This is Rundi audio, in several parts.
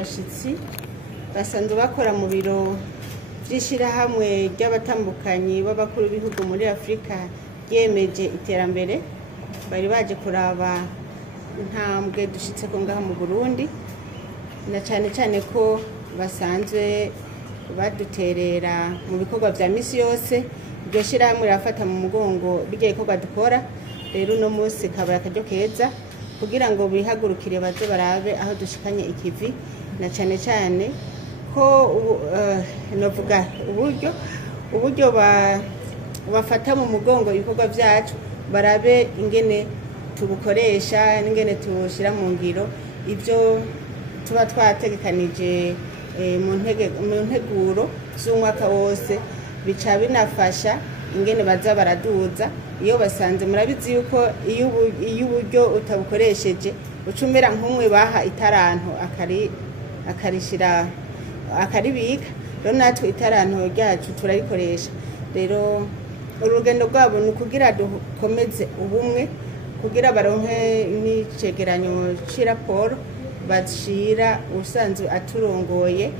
abashitsi basanzwe bakora mu biro vy'ishirahamwe ry'abatambukanyi b'abakuru b'ibihugu muri Afrika yemeje iterambere. Bari baje kuraba intambwe dushitseko ngaha mu Burundi, na cane ko basanzwe baduterera mu bikorwa vya misi yose. Iryo shirahamwe rirafata mu mugongo bijya bikorwa dukora. Rero uno munsi kabaye akaryo keza kugira ngo bihagurukire baze barabe aho dushikanye ikivi, na cane ko novuga uburyo bafata mu mugongo ibikorwa vyacu, barabe ingene tubukoresha n'ingene tushira mu ngiro ivyo tuba twategekanije mu nteguro z'umwaka wose. Bica binafasha ingene baza baraduza iyo basanze, murabizi yuko iyo uburyo utabukoresheje ucumera nk'umwe baha itaranto akaribika. Rero natwe itaranto ryacu turarikoresha. Rero urugendo rwabo ni kugira dukomeze ubumwe, kugira baronke n'icegeranyo c'iraporo bashira usanzwe aturongoye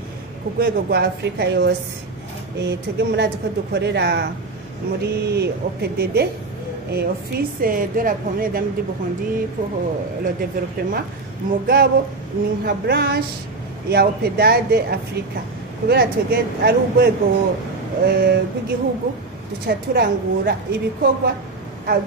ku rwego rwa Afrika yose. Twebwe murazi ko dukorera muri OPDD, Office de la Communauté d'Amis du Burundi pour le Développement, mugabo ni nka branche ya OPDAD Afrika, kubera twebwe ari urwego rw'igihugu duca turangura ibikorwa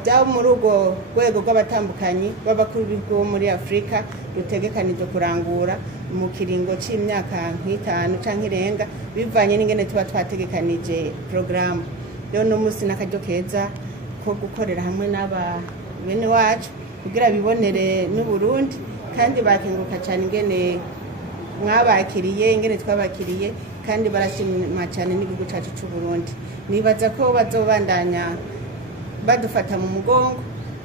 byabo muri urwo rwego rw'abatambukanyi b'abakuru b'ibihugu muri Afrika rutegekanije kurangura mu kiringo c'imyaka nk'itanu canke irenga, bivanye n'ingene tuba twategekanije programme. Rero no musi n'akaryo keza ko gukorera hamwe n'aba bene wacu kugira bibonere n'Uburundi, kandi bakenguruka cane ingene mwabakiriye, ingene twabakiriye, kandi barashima cane n'igihugu cacu c'u Burundi. Nibaza ko bazobandanya badufata mu mugongo,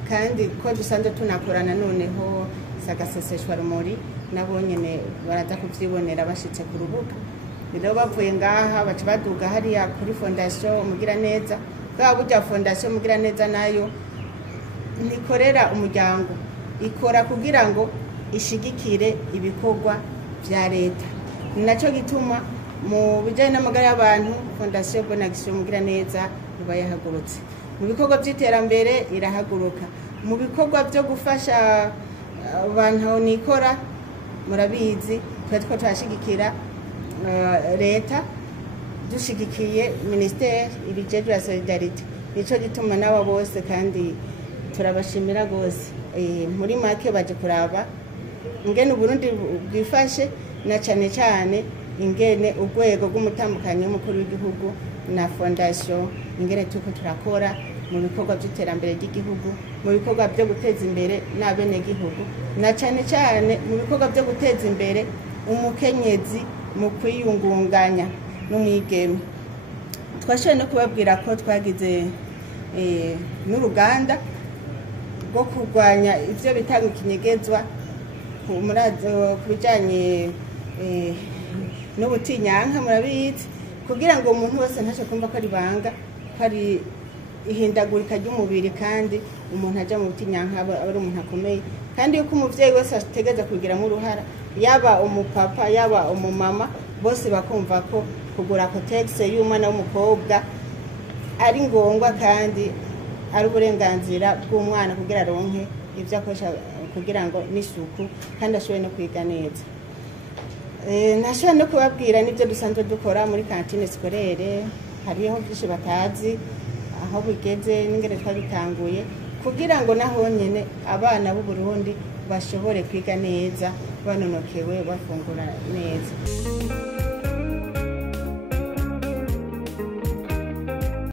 kandi ko dusanzwe tunakorana noneho sagaseseshwa rumuri nabo nyene baraza kuvyibonera bashitse ku rubuga. Rero bavuye ngaha baca baduga hariya kuri fondation Mugiraneza. Bwa burya fondation Mugiraneza nayo ntikorera umuryango, ikora kugira ngo ishigikire ibikorwa vya leta. Naco gituma mu bijanye n'amagara y'abantu fondation Bonne Action Mugiraneza iba yahagurutse. Mu bikorwa vy'iterambere irahaguruka, mu bikorwa vyo gufasha abantu nikora, murabizi twatwo twashigikira leta dushigikiye ministère ibijejwe ya solidarité. Nico gituma nabo bose kandi turabashimira gose. Muri make baje kuraba ingene Burundi bwifashe, na cane ingene urwego rw'umutambukanyi w'umukuru w'igihugu na fondation ingene tuko turakora mu bikorwa by'iterambere ry'igihugu, mu bikorwa byo guteza imbere n'abene gihugu, na cane mu bikorwa byo guteza imbere umukenyezi mu kwiyungunganya n'umwigeme. Twashoboye no kubabwira ko twagize n'uruganda rwo kurwanya ivyo bitanga ikinyegezwa ku bijanye n'ubutinyanka, murabizi, kugira ngo umuntu wese ntaje kumva ko ari banga, ko ari ihindagurika ry'umubiri, kandi umuntu aja mu butinyanka ari umuntu akomeye, kandi yuko umuvyeyi wese ategeza kugiramo uruhara, yaba umupapa yaba umumama, bose bakumva ko kugura kotegisi y'umwana w'umukobwa ari ngombwa, kandi ari uburenganzira bw'umwana kugira aronke ivyo akoresha kugira ngo n'isuku, kandi ashobore no kwiga neza. Nashobora no kubabwira n'ibyo dusanzwe dukora muri kantine scolaire. Hariho byinshi batazi aho bigeze n'ingene twabitanguye, kugira ngo naho nyene abana b'u Burundi bashobore kwiga neza, banonokewe, bafungura neza.